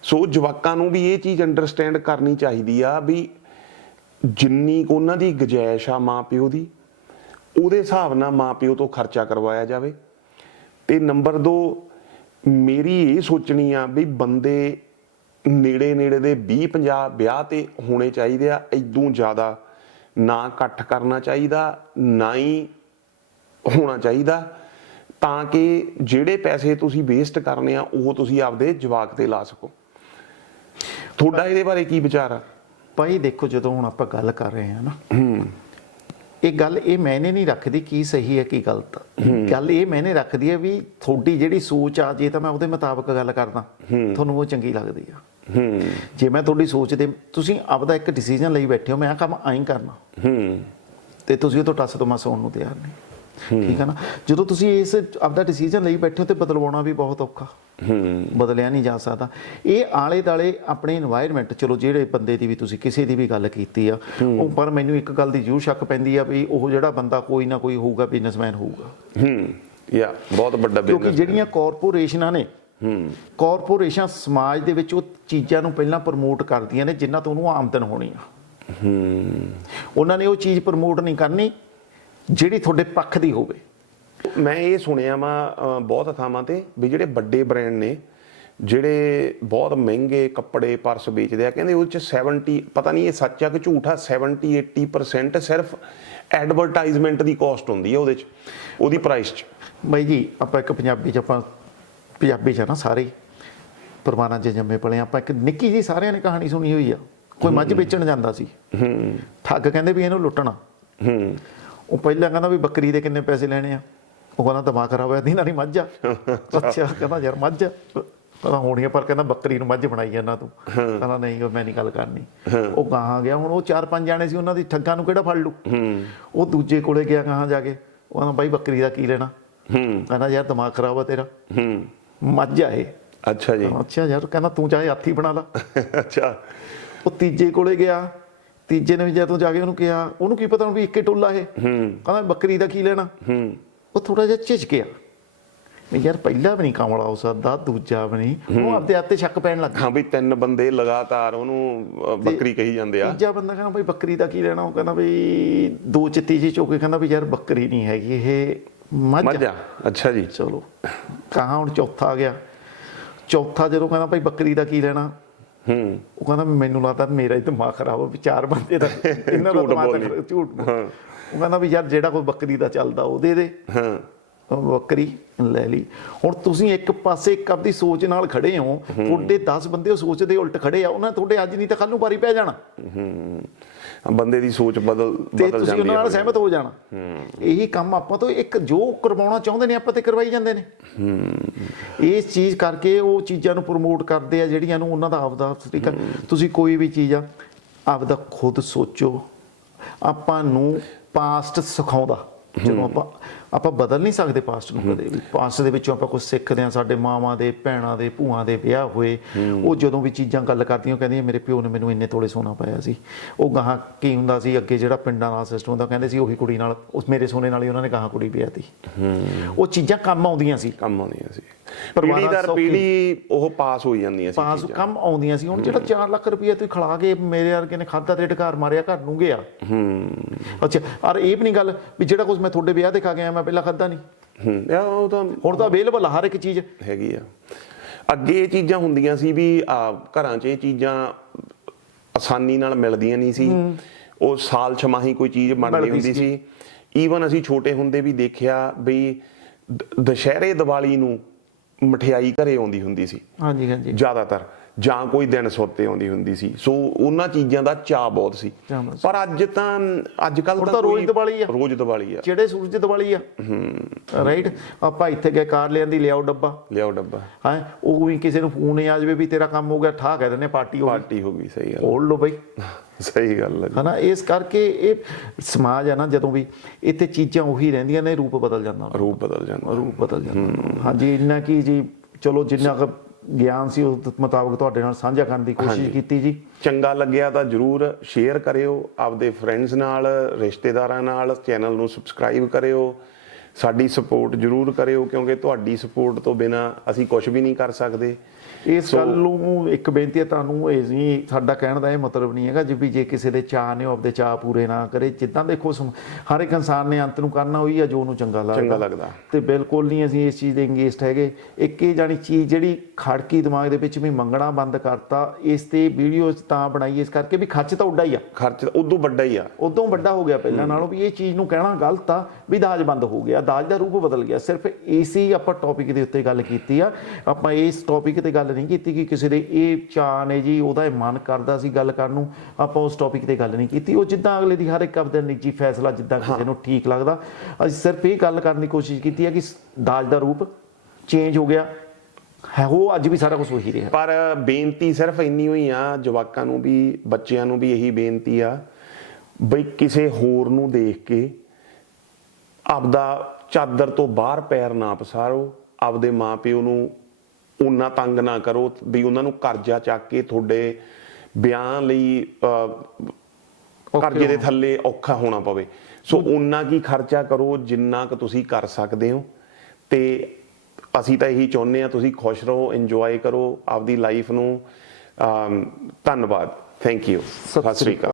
ਸੋ ਜਵਾਕਾਂ ਨੂੰ ਵੀ ਇਹ ਚੀਜ਼ ਅੰਡਰਸਟੈਂਡ ਕਰਨੀ ਚਾਹੀਦੀ ਆ ਵੀ ਜਿੰਨੀ ਕੁ ਉਹਨਾਂ ਦੀ ਗੁੰਜਾਇਸ਼ ਆ ਮਾਪਿਓ ਦੀ, ਉਹਦੇ ਹਿਸਾਬ ਨਾਲ ਮਾਪਿਓ ਤੋਂ ਖਰਚਾ ਕਰਵਾਇਆ ਜਾਵੇ। ਤੇ ਨੰਬਰ 2 ਮੇਰੀ ਇਹ ਸੋਚਣੀ ਆ ਵੀ ਬੰਦੇ ਨੇੜੇ ਨੇੜੇ ਦੇ 20 50 ਵਿਆਹ ਤੇ ਹੋਣੇ ਚਾਹੀਦੇ ਆ। ਇਦੋਂ ਜ਼ਿਆਦਾ ਨਾ ਇਕੱਠ ਕਰਨਾ ਚਾਹੀਦਾ ਨਾ ਹੀ ਹੋਣਾ ਚਾਹੀਦਾ। ਤਾਂ ਕਿ ਜਿਹੜੇ ਪੈਸੇ ਤੁਸੀਂ ਵੇਸਟ ਕਰਨੇ ਆ ਉਹ ਤੁਸੀਂ ਆਪਦੇ ਜਵਾਕ ਤੇ ਲਾ ਸਕੋ। ਤੁਹਾਡਾ ਇਹਦੇ ਬਾਰੇ ਕੀ ਵਿਚਾਰ ਆ?
ਭਾਈ ਦੇਖੋ ਜਦੋਂ ਹੁਣ ਆਪਾਂ ਗੱਲ ਕਰ ਰਹੇ ਹਾਂ ਨਾ ਇਹ ਗੱਲ ਇਹ ਮੈਨੇ ਨਹੀਂ ਰੱਖਦੀ ਕੀ ਸਹੀ ਹੈ ਕੀ ਗਲਤ ਗੱਲ ਇਹ ਮੈਨੇ ਰੱਖਦੀ ਹੈ ਵੀ ਤੁਹਾਡੀ ਜਿਹੜੀ ਸੋਚ ਆ ਜੇ ਤਾਂ ਮੈਂ ਉਹਦੇ ਮੁਤਾਬਕ ਗੱਲ ਕਰਦਾ ਤੁਹਾਨੂੰ ਉਹ ਚੰਗੀ ਲੱਗਦੀ ਆ।
ਹੂੰ।
ਜੇ ਮੈਂ ਤੁਹਾਡੀ ਸੋਚ ਤੇ ਤੁਸੀਂ ਆਪਦਾ ਇੱਕ ਡਿਸੀਜਨ ਲਈ ਬੈਠੇ ਹੋ ਮੈਂ ਆ ਕੰਮ ਐਂ ਕਰਨਾ।
ਹੂੰ।
ਤੇ ਤੁਸੀਂ ਉਹ ਤੋਂ ਟੱਸ ਤੋਂ ਮਸ ਹੋਣ ਨੂੰ ਤਿਆਰ ਨਹੀਂ। ਠੀਕ ਹੈ ਨਾ? ਜਦੋਂ ਤੁਸੀਂ ਇਸ ਆਪਦਾ ਡਿਸੀਜਨ ਲਈ ਬੈਠੇ ਹੋ ਤੇ ਬਦਲਵਾਉਣਾ ਵੀ ਬਹੁਤ ਔਖਾ।
ਹੂੰ।
ਬਦਲਿਆ ਨਹੀਂ ਜਾ ਸਕਦਾ। ਇਹ ਆਲੇ ਦਾਲੇ ਆਪਣੇ এনवायरमेंट ਚਲੋ ਜਿਹੜੇ ਬੰਦੇ ਦੀ ਵੀ ਤੁਸੀਂ ਕਿਸੇ ਦੀ ਵੀ ਗੱਲ ਕੀਤੀ ਆ ਉਹ ਪਰ ਮੈਨੂੰ ਇੱਕ ਗੱਲ ਦੀ ਜੂ ਸ਼ੱਕ ਪੈਂਦੀ ਆ ਵੀ ਉਹ ਜਿਹੜਾ ਬੰਦਾ ਕੋਈ ਨਾ ਕੋਈ ਹੋਊਗਾ ਬਿਜ਼ਨਸਮੈਨ ਹੋਊਗਾ।
ਹੂੰ। ਯਾ ਬਹੁਤ ਵੱਡਾ ਬਿਜ਼ਨਸ ਕਿਉਂਕਿ
ਜਿਹੜੀਆਂ ਕਾਰਪੋਰੇਸ਼ਨਾਂ ਨੇ
ਹੂੰ
ਕਾਰਪੋਰੇਸ਼ਨ ਸਮਾਜ ਦੇ ਵਿੱਚ ਉਹ ਚੀਜ਼ਾਂ ਨੂੰ ਪਹਿਲਾਂ ਪ੍ਰਮੋਟ ਕਰਦੀਆਂ ਨੇ ਜਿਨ੍ਹਾਂ ਤੋਂ ਉਹਨੂੰ ਆਮਦਨ ਹੋਣੀ ਆ।
ਹੂੰ
ਉਹਨਾਂ ਨੇ ਉਹ ਚੀਜ਼ ਪ੍ਰਮੋਟ ਨਹੀਂ ਕਰਨੀ ਜਿਹੜੀ ਤੁਹਾਡੇ ਪੱਖ ਦੀ ਹੋਵੇ।
ਮੈਂ ਇਹ ਸੁਣਿਆ ਵਾ ਬਹੁਤ ਥਾਵਾਂ ਤੇ ਵੀ ਜਿਹੜੇ ਵੱਡੇ ਬ੍ਰਾਂਡ ਨੇ ਜਿਹੜੇ ਬਹੁਤ ਮਹਿੰਗੇ ਕੱਪੜੇ ਪਰਸ ਵੇਚਦੇ ਆ ਕਹਿੰਦੇ ਉਹ ਚ 70 ਪਤਾ ਨਹੀਂ ਇਹ ਸੱਚ ਆ ਕਿ ਝੂਠ ਆ 70 80% ਸਿਰਫ ਐਡਵਰਟਾਈਜ਼ਮੈਂਟ ਦੀ ਕਾਸਟ ਹੁੰਦੀ ਹੈ ਉਹਦੇ ਚ ਉਹਦੀ ਪ੍ਰਾਈਸ ਚ।
ਬਾਈ ਜੀ ਆਪਾਂ ਇੱਕ ਪੰਜਾਬੀ ਚ ਆਪਾਂ ਪੰਜਾਬੀ ਚ ਆ ਨਾ ਸਾਰੇ ਪਰਿਵਾਰਾਂ 'ਚ ਜੰਮੇ ਪਲੇ ਆਪਾਂ ਇੱਕ ਨਿੱਕੀ ਜੀ ਸਾਰਿਆਂ ਨੇ ਕਹਾਣੀ ਸੁਣੀ ਹੋਈ ਆ। ਕੋਈ ਮੱਝ ਵੇਚਣ ਜਾਂਦਾ ਸੀ।
ਹੂੰ।
ਠੱਗ ਕਹਿੰਦੇ ਵੀ ਇਹਨੂੰ ਲੁੱਟਣਾ।
ਹੂੰ।
ਉਹ ਪਹਿਲਾਂ ਕਹਿੰਦਾ ਵੀ ਬੱਕਰੀ ਦੇ ਕਿੰਨੇ ਪੈਸੇ ਲੈਣੇ ਆ। ਉਹ ਕਹਿੰਦਾ ਦਿਮਾਗ ਖਰਾਬ ਹੋਇਆ ਦੀਨਾ ਨਹੀਂ ਮੱਝ ਆ। ਅੱਛਾ ਕਹਿੰਦਾ ਯਾਰ ਮੱਝ ਆ। ਕਹਿੰਦਾ ਹੋਣੀ ਪਰ ਕਹਿੰਦਾ ਬੱਕਰੀ ਨੂੰ ਮੱਝ ਬਣਾਈ ਜਾਂਦਾ ਤੂੰ। ਕਹਿੰਦਾ ਨਹੀਂ ਮੈਂ ਨਹੀਂ ਗੱਲ ਕਰਨੀ। ਉਹ ਗਾਹਾਂ ਗਿਆ। ਹੁਣ ਉਹ ਚਾਰ ਪੰਜ ਜਾਣੇ ਸੀ ਉਹਨਾਂ ਦੀ ਠੱਗਾਂ ਨੂੰ ਕਿਹੜਾ ਫੜ ਲੂ
ਹੂੰ।
ਉਹ ਦੂਜੇ ਕੋਲੇ ਗਿਆ ਗਾਹਾਂ ਜਾ ਕੇ। ਉਹ ਕਹਿੰਦਾ ਬਾਈ ਬੱਕਰੀ ਦਾ ਕੀ ਲੈਣਾ?
ਹੂੰ।
ਕਹਿੰਦਾ ਯਾਰ ਦਿਮਾਗ ਖਰਾਬ ਆ ਤੇਰਾ।
ਹੂੰ।
ਮੱਝ ਇਹ।
ਅੱਛਾ ਜੀ।
ਅੱਛਾ ਯਾਰ ਕਹਿੰਦਾ ਤੂੰ ਚਾਹੇ ਹਾਥੀ ਬਣਾ ਲਾ। *laughs*
ਅੱਛਾ।
ਉਹ ਤੀਜੇ ਕੋਲੇ ਗਿਆ। ਤੀਜੇ ਨੇ ਵੀ ਜਦੋਂ ਜਾ ਕੇ ਉਹਨੂੰ ਕਿਹਾ ਉਹਨੂੰ ਕੀ ਪਤਾ ਵੀ ਇੱਕੇ ਟੋਲਾ ਇਹ।
ਹੂੰ।
ਕਹਿੰਦਾ ਬੱਕਰੀ ਦਾ ਕੀ ਲੈਣਾ?
ਹੂੰ।
ਉਹ ਥੋੜਾ ਜਿਹਾ ਝਿਜਕਿਆ ਵੀ ਯਾਰ ਪਹਿਲਾ ਵੀ ਨਹੀਂ ਕਾਮਲਾ ਹੋ ਸਕਦਾ ਦੂਜਾ ਵੀ ਨਹੀਂ। ਉਹ ਆਪਦੇ ਆਪ ਤੇ ਸ਼ੱਕ ਪੈਣ ਲੱਗਾ
ਹਾਂ ਵੀ ਤਿੰਨ ਬੰਦੇ ਲਗਾਤਾਰ ਉਹਨੂੰ ਬੱਕਰੀ ਕਹੀ ਜਾਂਦੇ ਆ।
ਤੀਜਾ ਬੰਦਾ ਕਹਿੰਦਾ ਬਈ ਬੱਕਰੀ ਦਾ ਕੀ ਲੈਣਾ? ਉਹ ਕਹਿੰਦਾ ਬਈ ਦੋ ਚਿੱਤੀ ਜੀ ਚੋਕੇ ਕਹਿੰਦਾ ਵੀ ਯਾਰ ਬੱਕਰੀ ਨਹੀਂ ਹੈਗੀ ਇਹ। ਮੱਝ।
ਮੱਝਾ ਅੱਛਾ ਜੀ।
ਚਲੋ ਕਹਾ ਹੁਣ ਚੌਥਾ ਆ ਗਿਆ। ਚੌਥਾ ਜਦੋਂ ਕਹਿੰਦਾ ਭਾਈ ਬੱਕਰੀ ਦਾ ਕੀ ਲੈਣਾ?
ਹੂੰ।
ਉਹ ਕਹਿੰਦਾ ਮੈਨੂੰ ਲੱਗਦਾ ਮੇਰਾ ਹੀ ਦਿਮਾਗ ਖਰਾਬ ਹੋ ਵੀ ਚਾਰ ਬੰਦੇ ਦਾ *laughs* ਇਹਨਾਂ ਦਾ
ਝੂਠ
ਦਿਮਾਗ
ਬੋਲੀ।
ਝੂਠ ਬੋਲ।
ਹਾਂ।
ਉਹ ਕਹਿੰਦਾ ਵੀ ਯਾਰ ਜਿਹੜਾ ਕੋਈ ਬੱਕਰੀ ਦਾ ਚੱਲਦਾ ਉਹ ਦੇ ਦੇ।
ਹਾਂ।
ਉਹ ਬੱਕਰੀ ਲੈ ਲਈ। ਹੁਣ ਤੁਸੀਂ ਇੱਕ ਪਾਸੇ ਇੱਕ ਆਪਦੀ ਸੋਚ ਨਾਲ ਖੜੇ ਹੋ। ਤੁਹਾਡੇ 10 ਬੰਦੇ ਉਹ ਸੋਚਦੇ ਉਲਟ ਖੜੇ ਆ। ਉਹਨਾਂ ਤੁਹਾਡੇ ਅੱਜ ਨਹੀਂ ਤਾਂ ਕੱਲ ਨੂੰ ਪਾਰੀ ਪੈ ਜਾਣਾ।
ਹੂੰ। ਬੰਦੇ ਦੀ ਸੋਚ ਬਦਲ
ਤੇ
ਬਦਲ
ਤੁਸੀਂ
ਜਾਂਦੀ
ਉਹਨਾਂ ਨਾਲ ਸਹਿਮਤ ਹੋ ਜਾਣਾ। ਇਹੀ ਕੰਮ ਆਪਾਂ ਤੋਂ ਇੱਕ ਜੋ ਕਰਵਾਉਣਾ ਚਾਹੁੰਦੇ ਨੇ ਆਪਾਂ ਤੇ ਕਰਵਾਈ ਜਾਂਦੇ ਨੇ। ਇਸ ਚੀਜ਼ ਕਰਕੇ ਉਹ ਚੀਜ਼ਾਂ ਨੂੰ ਪ੍ਰਮੋਟ ਕਰਦੇ ਆ ਜਿਹੜੀਆਂ ਨੂੰ ਉਹਨਾਂ ਦਾ ਆਪਦਾ ਤਰੀਕਾ ਤੁਸੀਂ ਕੋਈ ਵੀ ਚੀਜ਼ ਆ ਆਪਦਾ ਖੁਦ ਸੋਚੋ। ਆਪਾਂ ਨੂੰ ਪਾਸਟ ਸਿਖਾਉਂਦਾ। ਜਦੋਂ ਆਪਾਂ ਆਪਾਂ ਬਦਲ ਨਹੀਂ ਸਕਦੇ ਪਾਸਟ ਨੂੰ ਕਦੇ ਵੀ। ਪਾਸਟ ਦੇ ਵਿੱਚੋਂ ਆਪਾਂ ਕੁਝ ਸਿੱਖਦੇ ਆ ਸਾਡੇ ਮਾਵਾਂ ਦੇ ਭੈਣਾਂ ਦੇ ਭੂਆਂ ਦੇ ਵਿਆਹ ਹੋਏ। ਉਹ ਜਦੋਂ ਵੀ ਚੀਜ਼ਾਂ ਗੱਲ ਕਰਦੀਆਂ ਕਹਿੰਦੀਆਂ ਮੇਰੇ ਪਿਓ ਨੇ ਮੈਨੂੰ ਇੰਨੇ ਤੋਲੇ ਸੋਨਾ ਪਾਇਆ ਸੀ। ਉਹ ਗਾਹਾਂ ਕੀ ਹੁੰਦਾ ਸੀ ਅੱਗੇ ਜਿਹੜਾ ਪਿੰਡਾਂ ਦਾ ਸਿਸਟਮ ਹੁੰਦਾ ਕਹਿੰਦੇ ਸੀ ਉਹੀ ਕੁੜੀ ਨਾਲ ਉਸ ਮੇਰੇ ਸੋਨੇ ਨਾਲ ਹੀ ਉਹਨਾਂ ਨੇ ਗਾਹਾਂ ਕੁੜੀ ਵਿਆਹਤੀ ਉਹ ਚੀਜ਼ਾਂ ਕੰਮ ਆਉਂਦੀਆਂ ਸੀ।
ਕੰਮ ਆਉਂਦੀਆਂ ਸੀ। ਪੀੜੀ ਦਰ। ਪੀੜੀ ਉਹ ਪਾਸ ਹੋਈ ਜਾਂਦੀਆਂ ਸੀ
ਪਾਸ। ਕੰਮ ਆਉਂਦੀਆਂ ਸੀ। ਹੁਣ ਜਿਹੜਾ 4 ਲੱਖ ਰੁਪਏ ਤੁਸੀਂ ਖਿਲਾ ਕੇ ਮੇਰੇ ਵਰਗੇ ਨੇ ਖਾਦਾ ਤੇ ਢਕਾਰ ਮਾਰਿਆ ਘਰ ਨੂੰ ਗਿਆ।
ਹੂੰ।
ਅੱਛਾ ਔਰ ਇਹ ਵੀ ਨਹੀਂ ਗੱਲ ਵੀ ਜਿਹੜਾ ਕੁਝ ਮੈਂ ਤੁਹਾਡੇ ਵਿਆਹ ਤੇ ਖਾ ਮੈਂ ਪਹਿਲਾਂ ਖਾਦਾ ਨਹੀਂ।
ਹੂੰ ਯਾ ਉਹ ਤਾਂ
ਹੁਣ ਤਾਂ ਅਵੇਲੇਬਲ ਹਰ ਇੱਕ ਚੀਜ਼।
ਹੈਗੀ ਆ। ਅੱਗੇ ਇਹ ਚੀਜ਼ਾਂ ਹੁੰਦੀਆਂ ਸੀ ਵੀ ਆ, ਘਰਾਂ 'ਚ ਇਹ ਚੀਜ਼ਾਂ ਆਸਾਨੀ ਨਾਲ ਮਿਲਦੀਆਂ ਨਹੀਂ ਸੀ। ਉਹ ਸਾਲ ਛਮਾਹੀ ਕੋਈ ਚੀਜ਼ ਬਣਦੀ ਹੁੰਦੀ ਸੀ। ਈਵਨ ਅਸੀਂ ਛੋਟੇ ਹੁੰਦੇ ਵੀ ਦੇਖਿਆ ਵੀ ਦੁਸ਼ਹਿਰੇ ਦੀਵਾਲੀ ਨੂੰ ਮਠਿਆਈ ਘਰੇ ਆਉਂਦੀ ਹੁੰਦੀ ਸੀ।
ਹਾਂਜੀ ਹਾਂਜੀ।
ਜ਼ਿਆਦਾਤਰ। ਜਾਂ ਕੋਈ ਦਿਨ ਸੁੱਤੇ ਆਉਂਦੀ ਹੁੰਦੀ ਸੀ। ਸੋ ਉਹਨਾਂ ਚੀਜ਼ਾਂ ਦਾ ਚਾਅ ਬਹੁਤ ਸੀ। ਪਰ ਅੱਜ ਤਾਂ ਅੱਜ ਕੱਲ
ਤਾਂ ਰੋਜ਼ ਦੀਵਾਲੀ ਆ।
ਰੋਜ਼ ਦੀਵਾਲੀ ਆ।
ਜਿਹੜੇ ਸੂਰਜ ਦੀਵਾਲੀ ਆ। ਰਾਈਟ ਆਪਾਂ ਇੱਥੇ ਗਏ ਕਾਰ ਲਿਆਂਦੀ ਲਿਆਓ ਡੱਬਾ।
ਲਿਆਓ ਡੱਬਾ।
ਹਾਂ? ਉਹ ਵੀ ਕਿਸੇ ਨੂੰ ਫੋਨ ਆ ਜਾਵੇ ਵੀ ਤੇਰਾ ਕੰਮ ਹੋ ਗਿਆ ਠਾ ਕਹਿ ਦਿੰਦੇ ਪਾਰਟੀ ਹੋ ਗਈ।
ਪਾਰਟੀ ਹੋ ਗਈ ਸਹੀ ਗੱਲ
ਹੋੜ ਲਓ ਬਈ।
ਸਹੀ ਗੱਲ ਹੈ।
ਹਨਾ ਇਸ ਕਰਕੇ ਇਹ ਸਮਾਜ ਆ ਨਾ ਜਦੋਂ ਵੀ ਇੱਥੇ ਚੀਜ਼ਾਂ ਉਹੀ ਰਹਿੰਦੀਆਂ ਨੇ ਰੂਪ ਬਦਲ ਜਾਂਦਾ
ਰੂਪ ਬਦਲ ਜਾਂਦਾ।
ਰੂਪ ਬਦਲ ਜਾਂਦਾ। ਹਾਂਜੀ ਇੰਨਾ ਕੀ ਜੀ ਚਲੋ ਜਿੰਨਾ ਗਿਆਨ ਸੀ ਉਸ ਮੁਤਾਬਕ ਤੁਹਾਡੇ ਨਾਲ ਸਾਂਝਾ ਕਰਨ ਦੀ ਕੋਸ਼ਿਸ਼ ਕੀਤੀ ਜੀ।
ਚੰਗਾ ਲੱਗਿਆ ਤਾਂ ਜਰੂਰ ਸ਼ੇਅਰ ਕਰਿਓ ਆਪਦੇ ਫਰੈਂਡਸ ਨਾਲ ਰਿਸ਼ਤੇਦਾਰਾਂ ਨਾਲ ਚੈਨਲ ਨੂੰ ਸਬਸਕ੍ਰਾਈਬ ਕਰਿਓ। ਸਾਡੀ ਸਪੋਰਟ ਜਰੂਰ ਕਰਿਓ ਕਿਉਂਕਿ ਤੁਹਾਡੀ ਸਪੋਰਟ ਤੋਂ ਬਿਨਾ ਅਸੀਂ ਕੁਝ ਵੀ ਨਹੀਂ ਕਰ ਸਕਦੇ।
ਇਸ ਗੱਲ ਨੂੰ ਇੱਕ ਬੇਨਤੀ ਹੈ ਤੁਹਾਨੂੰ ਇਹ ਨਹੀਂ ਸਾਡਾ ਕਹਿਣ ਦਾ ਇਹ ਮਤਲਬ ਨਹੀਂ ਹੈਗਾ ਜਿਵੇਂ ਜੇ ਕਿਸੇ ਦੇ ਚਾਹ ਨੇ ਉਹ ਆਪਦੇ ਚਾਹ ਪੂਰੇ ਨਾ ਕਰੇ। ਜਿੱਦਾਂ ਦੇਖੋ ਹਰ ਇੱਕ ਇਨਸਾਨ ਨੇ ਅੰਤ ਨੂੰ ਕਰਨਾ ਹੋਈ ਆ ਜੋ ਉਹਨੂੰ ਚੰਗਾ ਲੱਗਦਾ।
ਚੰਗਾ ਲੱਗਦਾ।
ਤੇ ਬਿਲਕੁਲ ਨਹੀਂ ਅਸੀਂ ਇਸ ਚੀਜ਼ ਦੇ ਇੰਗੇਜਡ ਹੈਗੇ। ਇੱਕ ਇਹ ਜਾਨੀ ਚੀਜ਼ ਜਿਹੜੀ ਖੜਕੀ ਦਿਮਾਗ ਦੇ ਵਿੱਚ ਵੀ ਮੰਗਣਾ ਬੰਦ ਕਰਤਾ ਇਸ ਤੇ ਵੀਡੀਓ ਤਾਂ ਬਣਾਈ ਇਸ ਕਰਕੇ ਵੀ ਖਰਚ ਤਾਂ ਉੱਡਾ ਹੀ ਆ।
ਖਰਚ ਉਦੋਂ ਵੱਡਾ ਹੀ ਆ।
ਉਦੋਂ ਵੱਡਾ ਹੋ ਗਿਆ ਪਹਿਲਾਂ ਨਾਲੋਂ ਵੀ ਇਹ ਚੀਜ਼ ਨੂੰ ਕਹਿਣਾ ਗਲਤ ਆ ਵੀ ਦਾਜ ਬੰਦ ਹੋ ਗਿਆ। ਦਾਜ ਦਾ ਰੂਪ ਬਦਲ ਗਿਆ। ਸਿਰਫ ਇਸੇ ਆਪਾਂ ਟੌਪਿਕ ਦੇ ਉੱਤੇ ਗੱਲ ਕੀਤੀ ਆ। ਆਪਾਂ ਇਸ ਟੌਪਿਕ ਤੇ ਗੱਲ ਨਹੀਂ ਕੀਤੀ ਕਿ ਕਿਸੇ ਦੇ ਇਹ ਚਾਅ ਨੇ ਜੀ ਉਹਦਾ ਇਹ ਮਨ ਕਰਦਾ ਸੀ ਗੱਲ ਕਰਨ ਨੂੰ। ਆਪਾਂ ਉਸ ਟੌਪਿਕ ਤੇ ਗੱਲ ਨਹੀਂ ਕੀਤੀ। ਉਹ ਜਿੱਦਾਂ ਅਗਲੇ ਦੀ ਹਰ ਇੱਕ ਆਪਦਾ ਨਿੱਜੀ ਫੈਸਲਾ ਜਿੱਦਾਂ ਕਿਸੇ ਨੂੰ ਠੀਕ ਲੱਗਦਾ। ਅਸੀਂ ਸਿਰਫ ਇਹ ਗੱਲ ਕਰਨ ਦੀ ਕੋਸ਼ਿਸ਼ ਕੀਤੀ ਹੈ ਕਿ ਦਾਜ ਦਾ ਰੂਪ ਚੇਂਜ ਹੋ ਗਿਆ। ਹੈ ਉਹ ਅੱਜ ਵੀ ਸਾਰਾ ਕੁਝ ਉਹੀ ਰਿਹਾ।
ਪਰ ਬੇਨਤੀ ਸਿਰਫ ਇੰਨੀ ਹੋਈ ਆ ਜਵਾਕਾਂ ਨੂੰ ਵੀ ਬੱਚਿਆਂ ਨੂੰ ਵੀ ਇਹੀ ਬੇਨਤੀ ਆ ਬਈ ਕਿਸੇ ਹੋਰ ਨੂੰ ਦੇਖ ਕੇ ਆਪਦਾ ਚਾਦਰ ਤੋਂ ਬਾਹਰ ਪੈਰ ਨਾ ਪਸਾਰੋ ਆਪਦੇ ਮਾਪਿਓ ਨੂੰ ਉਨਾ ਤੰਗ ਨਾ ਕਰੋ ਵੀ ਉਹਨਾਂ ਨੂੰ ਕਰਜ਼ਾ ਚੱਕ ਕੇ ਤੁਹਾਡੇ ਵਿਆਹ ਲਈ ਕਰਜ਼ੇ ਦੇ ਥੱਲੇ ਔਖਾ ਹੋਣਾ ਪਵੇ। ਸੋ ਉਨਾ ਕੀ ਖਰਚਾ ਕਰੋ ਜਿੰਨਾ ਕੁ ਤੁਸੀਂ ਕਰ ਸਕਦੇ ਹੋ। ਤੇ ਅਸੀਂ ਤਾਂ ਇਹੀ ਚਾਹੁੰਦੇ ਆ ਤੁਸੀਂ ਖੁਸ਼ ਰਹੋ ਇੰਜੋਏ ਕਰੋ ਆਪਦੀ ਲਾਈਫ ਨੂੰ ਧੰਨਵਾਦ। Thank you Sat Sri Akal.